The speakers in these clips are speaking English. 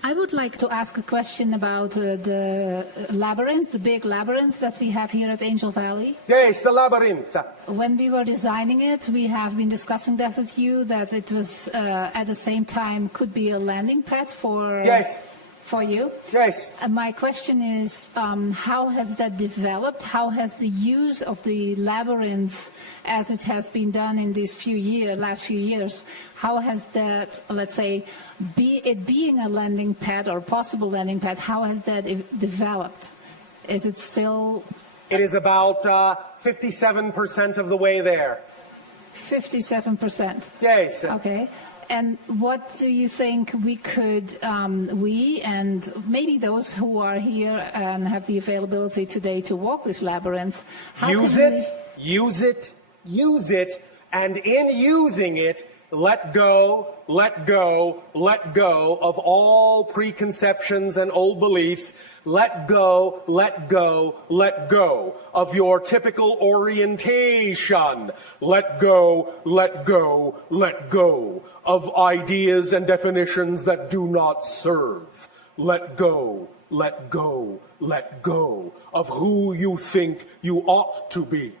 I would like to ask a question about the labyrinth, the big labyrinth that we have here at Angel Valley. Yes, the Labyrinth. When we were designing it, we have been discussing that with you, that it was at the same time could be a landing pad for Yes. for you. Yes. And my question is, how has that developed? How has the use of the labyrinth, as it has been done in these last few years, how has that, let's say, it being a landing pad or possible landing pad, how has that developed? Is it still? It is about 57% of the way there. 57%. Yes. Okay. And what do you think we could, we and maybe those who are here and have the availability today to walk this labyrinth, use it, and in using it, let go of all preconceptions and old beliefs. Let go of your typical orientation. Let go of ideas and definitions that do not serve. Let go of who you think you ought to be,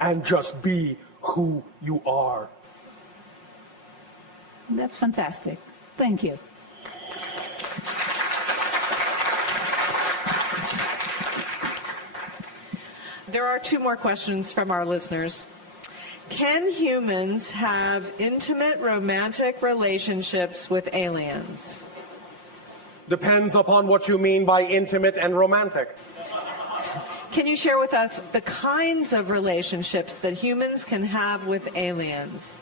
and just be who you are. That's fantastic. Thank you. There are two more questions from our listeners. Can humans have intimate romantic relationships with aliens? Depends upon what you mean by intimate and romantic. Can you share with us the kinds of relationships that humans can have with aliens?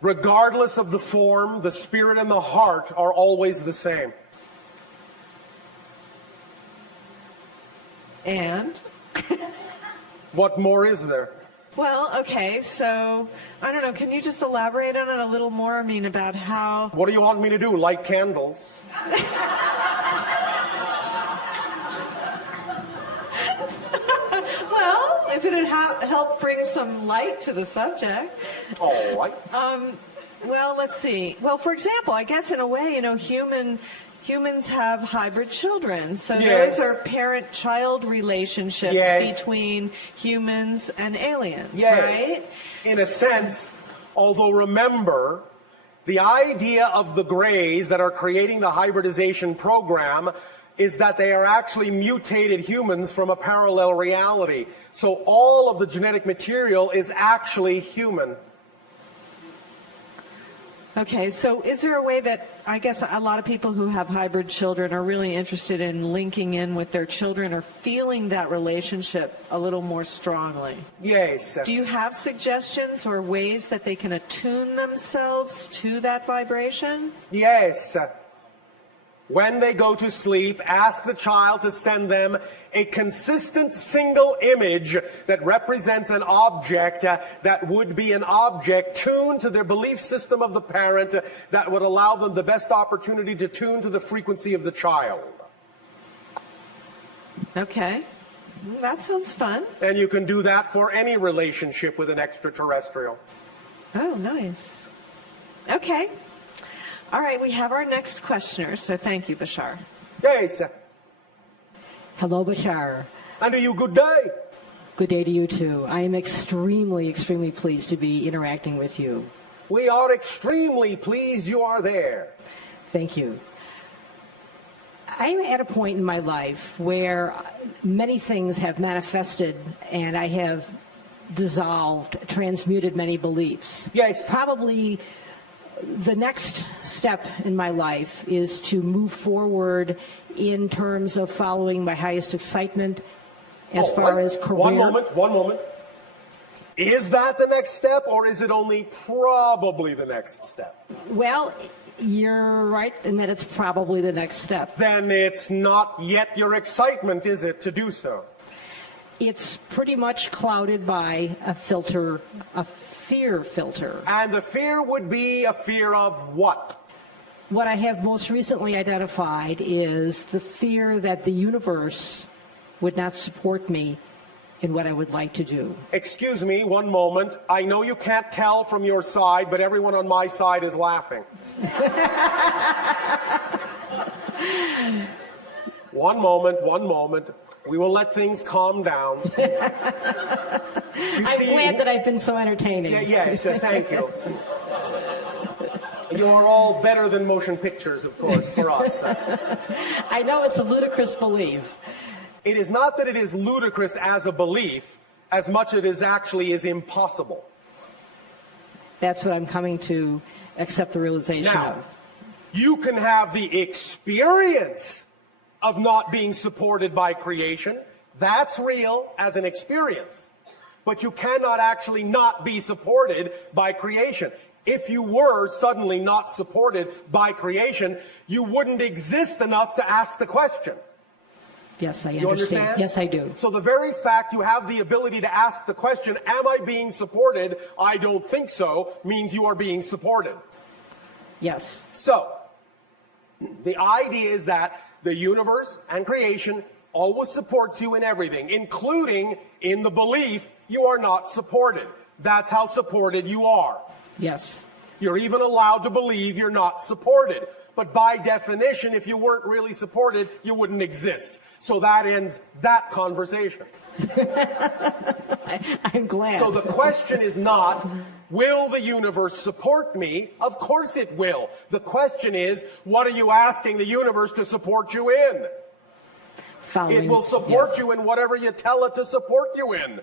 Regardless of the form, the spirit and the heart are always the same. And? What more is there? Well, okay, so, I don't know, can you just elaborate on it a little more? I mean, about how... What do you want me to do, light candles? Well, if it had helped bring some light to the subject. All right. Well, let's see. Well, for example, I guess in a way, humans have hybrid children. So Yes. those are parent-child relationships Yes. between humans and aliens, Yes. right? In a sense, although remember, the idea of the Greys that are creating the hybridization program is that they are actually mutated humans from a parallel reality. So all of the genetic material is actually human. Okay, so is there a way that, I guess a lot of people who have hybrid children are really interested in linking in with their children or feeling that relationship a little more strongly? Yes. Do you have suggestions or ways that they can attune themselves to that vibration? Yes. When they go to sleep, ask the child to send them a consistent single image that represents an object that would be an object tuned to their belief system of the parent that would allow them the best opportunity to tune to the frequency of the child. Okay. That sounds fun. And you can do that for any relationship with an extraterrestrial. Oh, nice. Okay. All right, we have our next questioner, so thank you, Bashar. Yes. Hello, Bashar. And to you, good day. Good day to you, too. I am extremely pleased to be interacting with you. We are extremely pleased you are there. Thank you. I'm at a point in my life where many things have manifested and I have dissolved, transmuted many beliefs. Yes. Probably the next step in my life is to move forward in terms of following my highest excitement as far as career. One moment. Is that the next step, or is it only probably the next step? Well, you're right in that it's probably the next step. Then it's not yet your excitement, is it, to do so? It's pretty much clouded by a filter, a fear filter. And the fear would be a fear of what? What I have most recently identified is the fear that the universe would not support me in what I would like to do. Excuse me, one moment. I know you can't tell from your side, but everyone on my side is laughing. one moment, one moment. We will let things calm down. I'm glad that I've been so entertaining. Yes, thank you. You're all better than motion pictures, of course, for us. I know it's a ludicrous belief. It is not that it is ludicrous as a belief, as much as it is actually is impossible. That's what I'm coming to accept the realization Now, of. you can have the experience of not being supported by creation. That's real as an experience. But you cannot actually not be supported by creation. If you were suddenly not supported by creation, you wouldn't exist enough to ask the question. Yes, I You understand? Yes, I do. So the very fact you have the ability to ask the question, am I being supported? I don't think so, means you are being supported. Yes. So, the idea is that the universe and creation always supports you in everything, including in the belief you are not supported. That's how supported you are. Yes. You're even allowed to believe you're not supported. But by definition, if you weren't really supported, you wouldn't exist. So that ends that conversation. I'm glad. So the question is not, will the universe support me? Of course it will. The question is, what are you asking the universe to support you in? It will support you in whatever you tell it to support you in,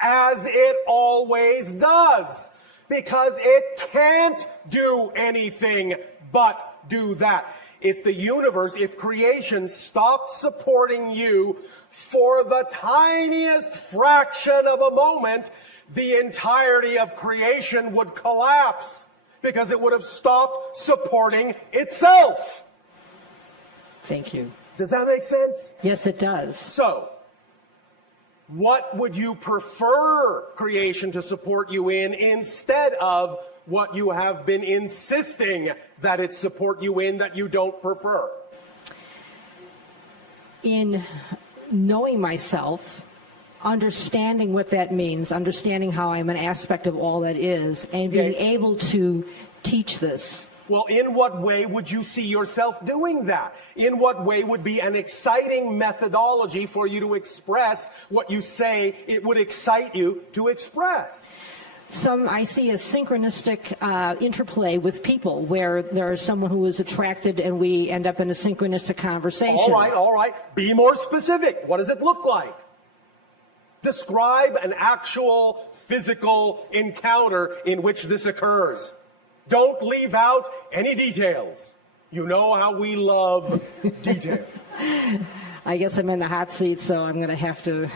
as it always does, because it can't do anything but do that. If the universe, if creation stopped supporting you for the tiniest fraction of a moment, the entirety of creation would collapse because it would have stopped supporting itself. Thank you. Does that make sense? Yes, it does. So, what would you prefer creation to support you in instead of what you have been insisting that it support you in that you don't prefer? In knowing myself, understanding what that means, understanding how I'm an aspect of all that is, and being Yes. able to teach this. Well, in what way would you see yourself doing that? In what way would be an exciting methodology for you to express what you say it would excite you to express? I see a synchronistic interplay with people where there's someone who is attracted and we end up in a synchronistic conversation. All right. Be more specific. What does it look like? Describe an actual physical encounter in which this occurs. Don't leave out any details. You know how we love detail. I guess I'm in the hot seat, so I'm going to have to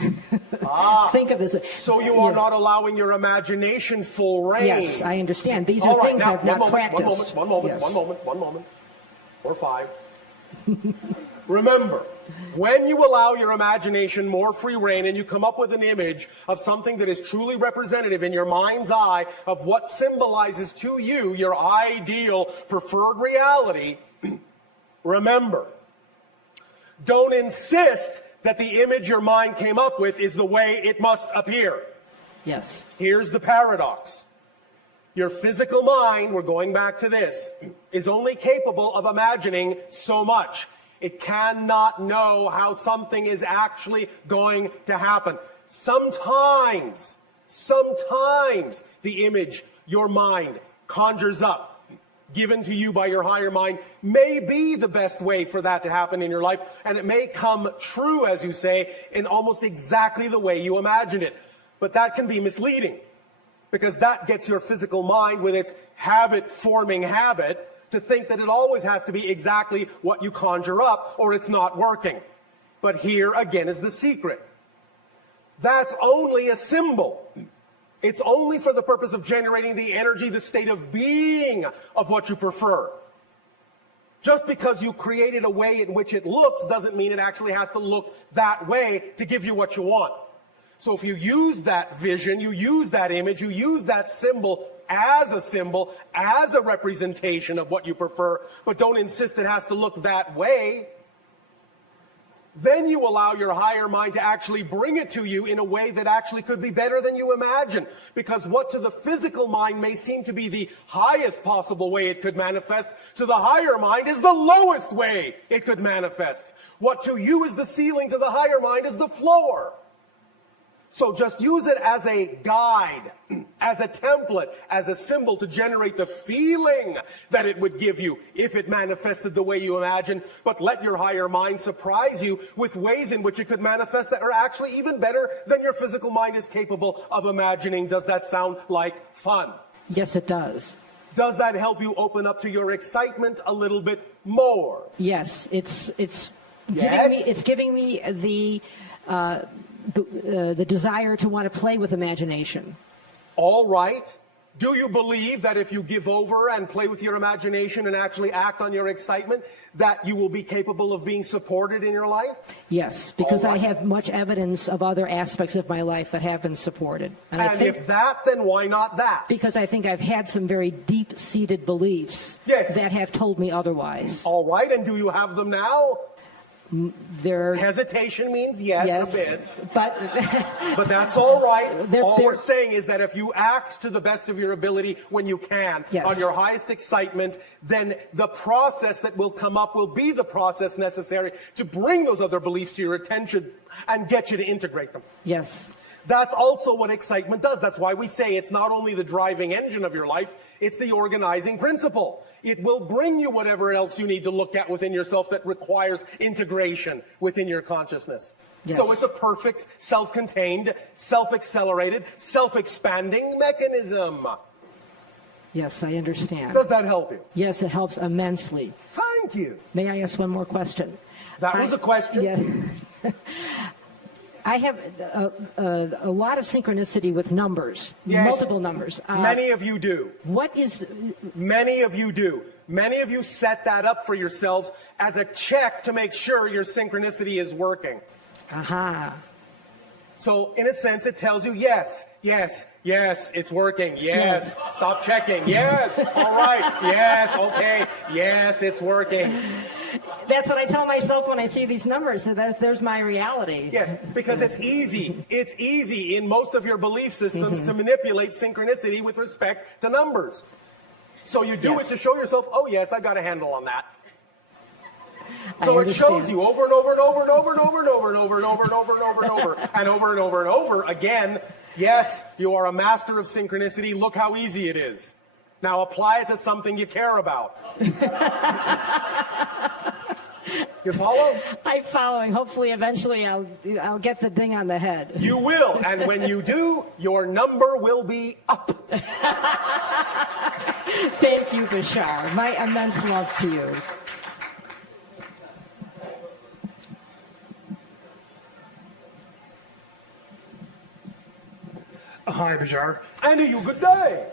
think of this. So you are not allowing your imagination full reign. Yes, I understand. These are things I've not practiced. One moment. Or 5. Remember, when you allow your imagination more free reign and you come up with an image of something that is truly representative in your mind's eye of what symbolizes to you your ideal preferred reality, remember, don't insist that the image your mind came up with is the way it must appear. Yes. Here's the paradox. Your physical mind, we're going back to this, is only capable of imagining so much. It cannot know how something is actually going to happen. Sometimes the image your mind conjures up, given to you by your higher mind, may be the best way for that to happen in your life, and it may come true, as you say, in almost exactly the way you imagined it. But that can be misleading, because that gets your physical mind with its habit-forming habit to think that it always has to be exactly what you conjure up, or it's not working. But here again is the secret. That's only a symbol. It's only for the purpose of generating the energy, the state of being of what you prefer. Just because you created a way in which it looks doesn't mean it actually has to look that way to give you what you want. So if you use that vision, you use that image, you use that symbol, as a representation of what you prefer, but don't insist it has to look that way, then you allow your higher mind to actually bring it to you in a way that actually could be better than you imagine. Because what to the physical mind may seem to be the highest possible way it could manifest, to the higher mind is the lowest way it could manifest. What to you is the ceiling, to the higher mind is the floor. So just use it as a guide, as a template, as a symbol to generate the feeling that it would give you if it manifested the way you imagine. But let your higher mind surprise you with ways in which it could manifest that are actually even better than your physical mind is capable of imagining. Does that sound like fun? Yes, it does. Does that help you open up to your excitement a little bit more? Yes, it's Yes? giving me the desire to want to play with imagination. All right. Do you believe that if you give over and play with your imagination and actually act on your excitement, that you will be capable of being supported in your life? Yes, because All I right. have much evidence of other aspects of my life that have been supported. And I think, if that, then why not that? because I think I've had some very deep-seated beliefs Yes. that have told me otherwise. All right. And do you have them now? They're Hesitation means yes, a bit. but But that's all right. They're- All they're- we're saying is that if you act to the best of your ability when you can, Yes. on your highest excitement, then the process that will come up will be the process necessary to bring those other beliefs to your attention and get you to integrate them. yes, That's also what excitement does. That's why we say it's not only the driving engine of your life, it's the organizing principle. It will bring you whatever else you need to look at within yourself that requires integration within your consciousness. Yes. So it's a perfect, self-contained, self-accelerated, self-expanding mechanism. yes, I understand. Does that help you? Yes, it helps immensely. Thank you. May I ask one more question? That was a question. Yeah. I have a lot of synchronicity with numbers, Yes. multiple numbers. Many of you do. What is, Many of you do. Many of you set that up for yourselves as a check to make sure your synchronicity is working. aha, So in a sense, it tells you, yes, yes, yes, it's working. Yes, stop checking. Yes, all right. Yes, okay. Yes, it's working. that's what I tell myself when I see these numbers, so that there's my reality. Yes, because it's easy. It's easy in most of your belief systems to manipulate synchronicity with respect to numbers. So you do Yes. it to show yourself, oh yes, I've got a handle on that. So I it shows understand. you over and over and over and over and over and over and over and over and over and over and over and over and over and over again. Yes, you are a master of synchronicity. Look how easy it is. Now apply it to something you care about. You follow? I'm following. Hopefully, eventually, I'll get the ding on the head. You will. And when you do, your number will be up. Thank you, Bashar. My immense love to you. Hi, Bashar. And you, good day.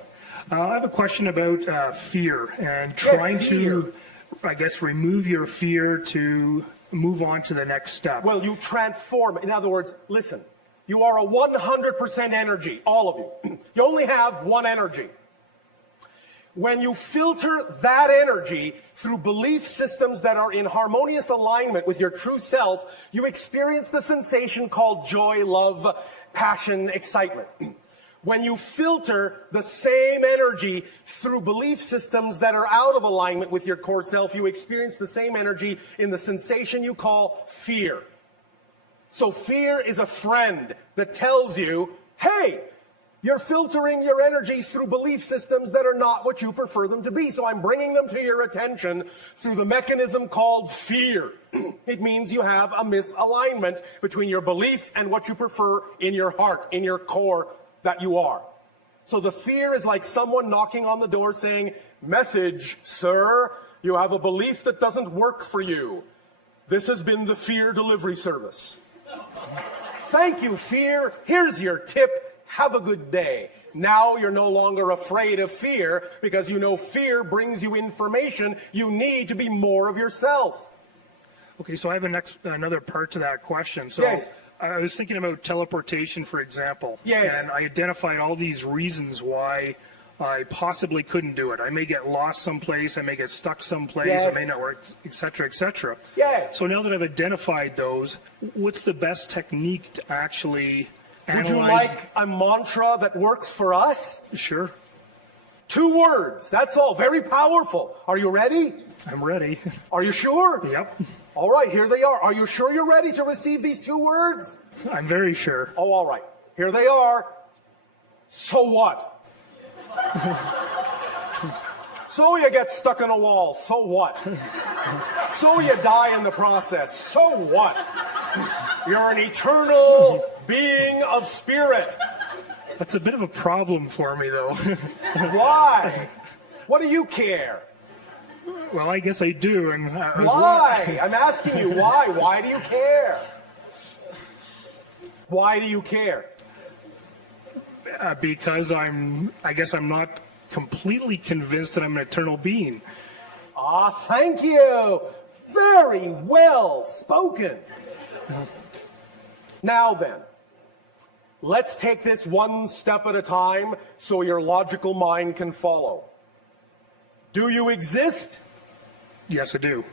I have a question about fear and trying fear. to, I guess, remove your fear to move on to the next step. Well, you transform. In other words, listen, you are a 100% energy, all of you. You only have one energy. When you filter that energy through belief systems that are in harmonious alignment with your true self, you experience the sensation called joy, love, passion, excitement. When you filter the same energy through belief systems that are out of alignment with your core self, you experience the same energy in the sensation you call fear. So fear is a friend that tells you, hey, you're filtering your energy through belief systems that are not what you prefer them to be. So I'm bringing them to your attention through the mechanism called fear. It means you have a misalignment between your belief and what you prefer in your heart, in your core that you are. So the fear is like someone knocking on the door saying, message, sir, you have a belief that doesn't work for you. This has been the fear delivery service. Thank you, fear. Here's your tip. Have a good day. Now you're no longer afraid of fear because you know fear brings you information you need to be more of yourself. Okay, so I have another part to that question. So Yes. I was thinking about teleportation, for example. Yes. And I identified all these reasons why I possibly couldn't do it. I may get lost someplace, I may get stuck someplace, Yes. it may not work, et cetera, et cetera. Yes. So now that I've identified those, what's the best technique to actually Would analyze? you like a mantra that works for us? Sure, 2 words, that's all. Very powerful. Are you ready? I'm ready. Are you sure? Yep, All right, here they are. Are you sure you're ready to receive these 2 words? I'm very sure. Oh, all right. Here they are. So what? So you get stuck in a wall. So what? So you die in the process. So what? You're an eternal being of spirit. That's a bit of a problem for me, though. Why? What do you care? Well, I guess I do. And Why? I'm asking you why. Why do you care? Why do you care? Because I guess I'm not completely convinced that I'm an eternal being. Ah, thank you. Very well spoken. Now then, let's take this one step at a time so your logical mind can follow. Do you exist? Yes, I do.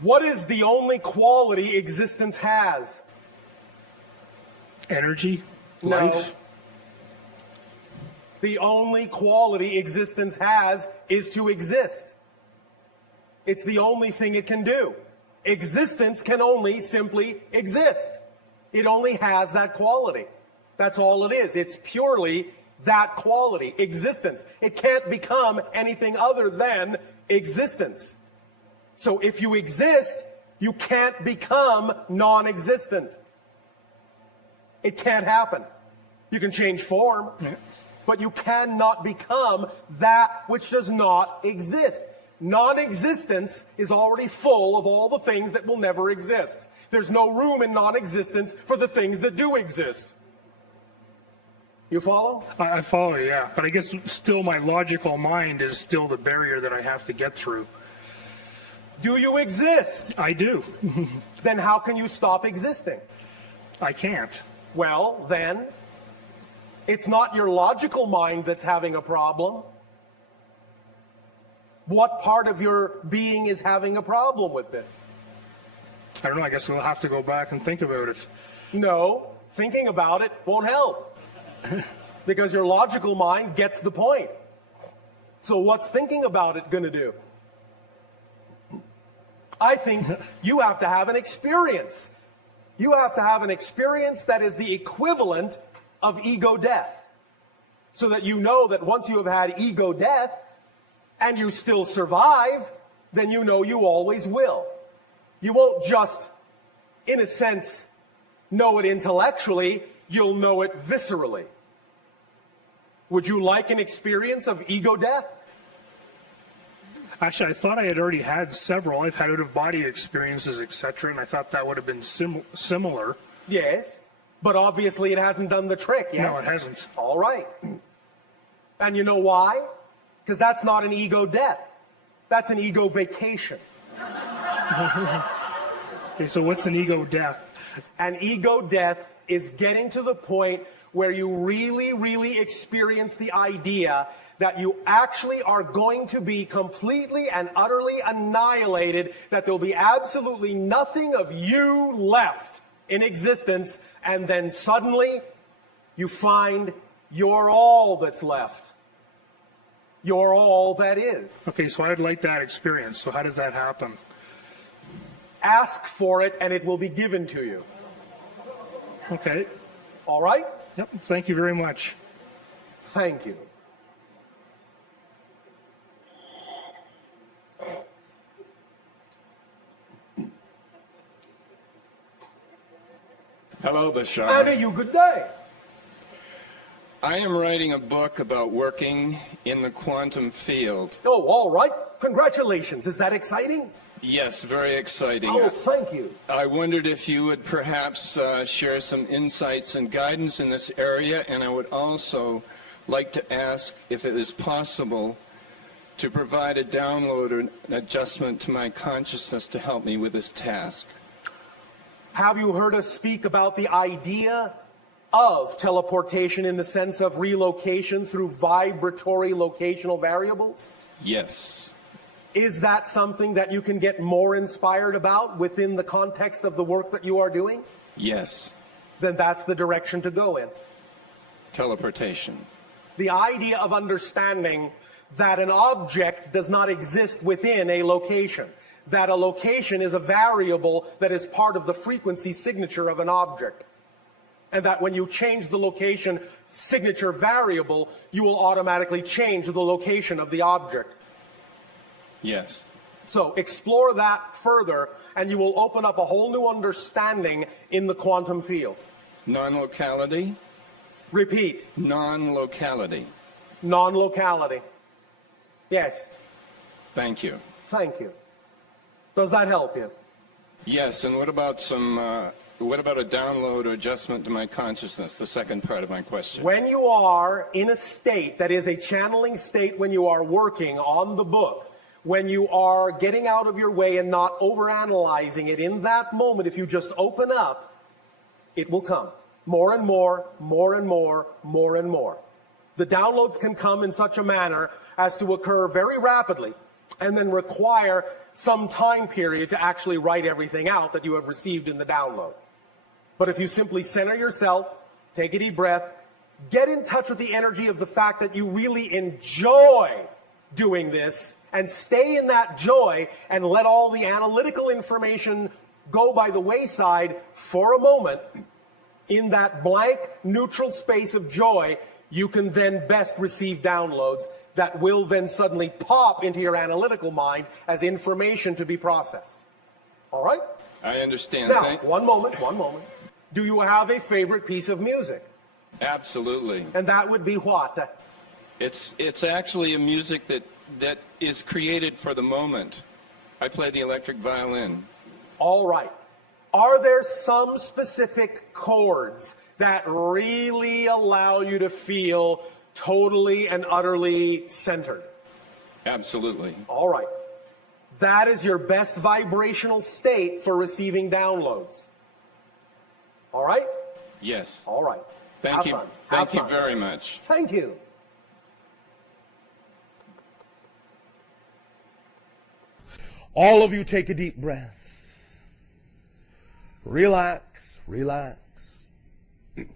What is the only quality existence has? Energy, No. life. The only quality existence has is to exist. It's the only thing it can do. Existence can only simply exist. It only has that quality. That's all it is. It's purely that quality, existence. It can't become anything other than existence. So if you exist, you can't become non-existent. It can't happen. You can change form, but you cannot become that which does not exist. Non-existence is already full of all the things that will never exist. There's no room in non-existence for the things that do exist. You follow? I follow you, yeah. But I guess still my logical mind is still the barrier that I have to get through. Do you exist? I do. Then how can you stop existing? I can't. Well, then, it's not your logical mind that's having a problem. What part of your being is having a problem with this? I don't know. I guess we'll have to go back and think about it. No, thinking about it won't help. Because your logical mind gets the point. So what's thinking about it going to do? I think you have to have an experience. You have to have an experience that is the equivalent of ego death. So that you know that once you have had ego death and you still survive, then you know you always will. You won't just, in a sense, know it intellectually, you'll know it viscerally. Would you like an experience of ego death? Actually, I thought I had already had several. I've had out-of-body experiences, etc., and I thought that would have been similar. Yes, but obviously it hasn't done the trick, yes? No, it hasn't. All right. And you know why? Because that's not an ego death. That's an ego vacation. Okay, so what's an ego death? An ego death is getting to the point where you really, really experience the idea that you actually are going to be completely and utterly annihilated, that there'll be absolutely nothing of you left in existence, and then suddenly you find you're all that's left. You're all that is. Okay, so I'd like that experience. So how does that happen? Ask for it and it will be given to you. Okay. All right? Yep. Thank you very much. Thank you. Hello, Bashar. And you good day. I am writing a book about working in the quantum field. Oh, all right. Congratulations. Is that exciting? Yes, very exciting. Oh, thank you. I wondered if you would perhaps share some insights and guidance in this area, and I would also like to ask if it is possible to provide a download or an adjustment to my consciousness to help me with this task. Have you heard us speak about the idea of teleportation in the sense of relocation through vibratory locational variables? Yes. Is that something that you can get more inspired about within the context of the work that you are doing? Yes. Then that's the direction to go in. Teleportation. The idea of understanding that an object does not exist within a location, that a location is a variable that is part of the frequency signature of an object, and that when you change the location signature variable, you will automatically change the location of the object. Yes. So explore that further, and you will open up a whole new understanding in the quantum field. Non-locality. Repeat. Non-locality. Non-locality. Yes. Thank you. Thank you. Does that help you? Yes, and what about what about a download or adjustment to my consciousness, the second part of my question? When you are in a state that is a channeling state, when you are working on the book, when you are getting out of your way and not overanalyzing it, in that moment, if you just open up, it will come. More and more, more and more, more and more. The downloads can come in such a manner as to occur very rapidly and then require some time period to actually write everything out that you have received in the download. But if you simply center yourself, take a deep breath, get in touch with the energy of the fact that you really enjoy doing this, and stay in that joy and let all the analytical information go by the wayside for a moment, in that blank, neutral space of joy, you can then best receive downloads that will then suddenly pop into your analytical mind as information to be processed. All right? I understand. Now, one moment. Do you have a favorite piece of music? Absolutely. And that would be what? It's actually a music that is created for the moment. I play the electric violin. All right. Are there some specific chords that really allow you to feel totally and utterly centered? Absolutely. All right. That is your best vibrational state for receiving downloads. All right? Yes. All right. Thank you. Have fun. Thank you Have fun. very much. Thank you. All of you take a deep breath. Relax, relax.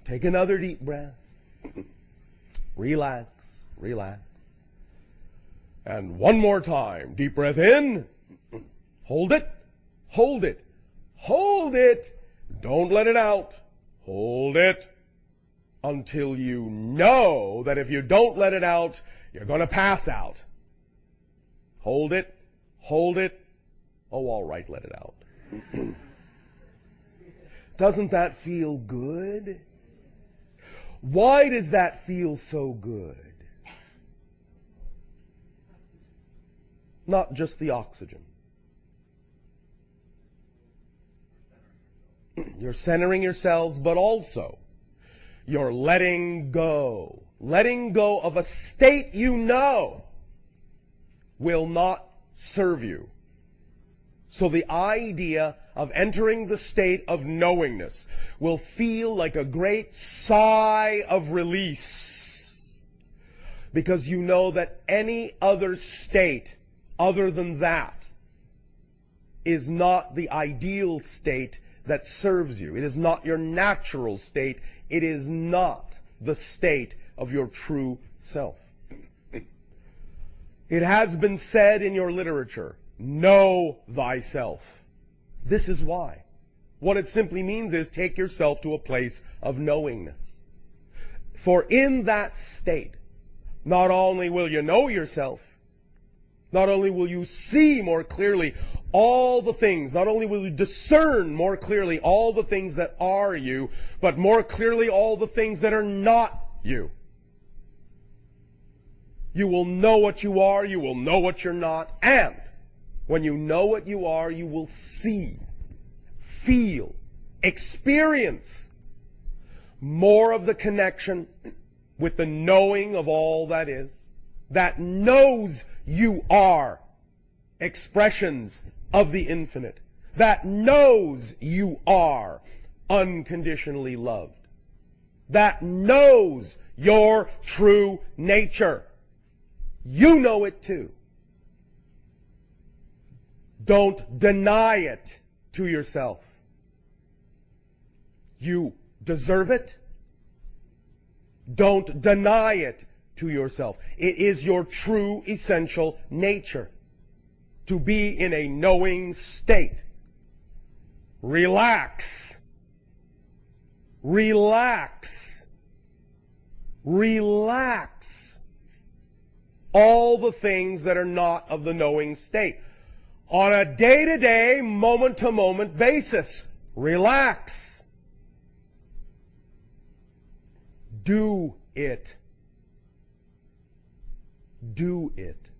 Take another deep breath. Relax, relax. And one more time. Deep breath in. Hold it, hold it, hold it. Don't let it out. Hold it until you know that if you don't let it out, you're going to pass out. Hold it, hold it. Oh, all right, let it out. Doesn't that feel good? Why does that feel so good? Not just the oxygen. You're centering yourselves, but also you're letting go. Letting go of a state you know will not serve you. So the idea of entering the state of knowingness will feel like a great sigh of release, because you know that any other state other than that is not the ideal state that serves you. It is not your natural state. It is not the state of your true self. It has been said in your literature, know thyself. This is why. What it simply means is take yourself to a place of knowingness. For in that state, not only will you know yourself, not only will you see more clearly all the things, not only will you discern more clearly all the things that are you, but more clearly all the things that are not you. You will know what you are, you will know what you're not, and when you know what you are, you will see, feel, experience more of the connection with the knowing of all that is, that knows you are expressions of the infinite, that knows you are unconditionally loved. that knows your true nature. You know it too. Don't deny it to yourself. You deserve it. Don't deny it to yourself. It is your true essential nature to be in a knowing state. Relax. Relax. Relax. All the things that are not of the knowing state. On a day-to-day, moment-to-moment basis. Relax. Do it. Do it.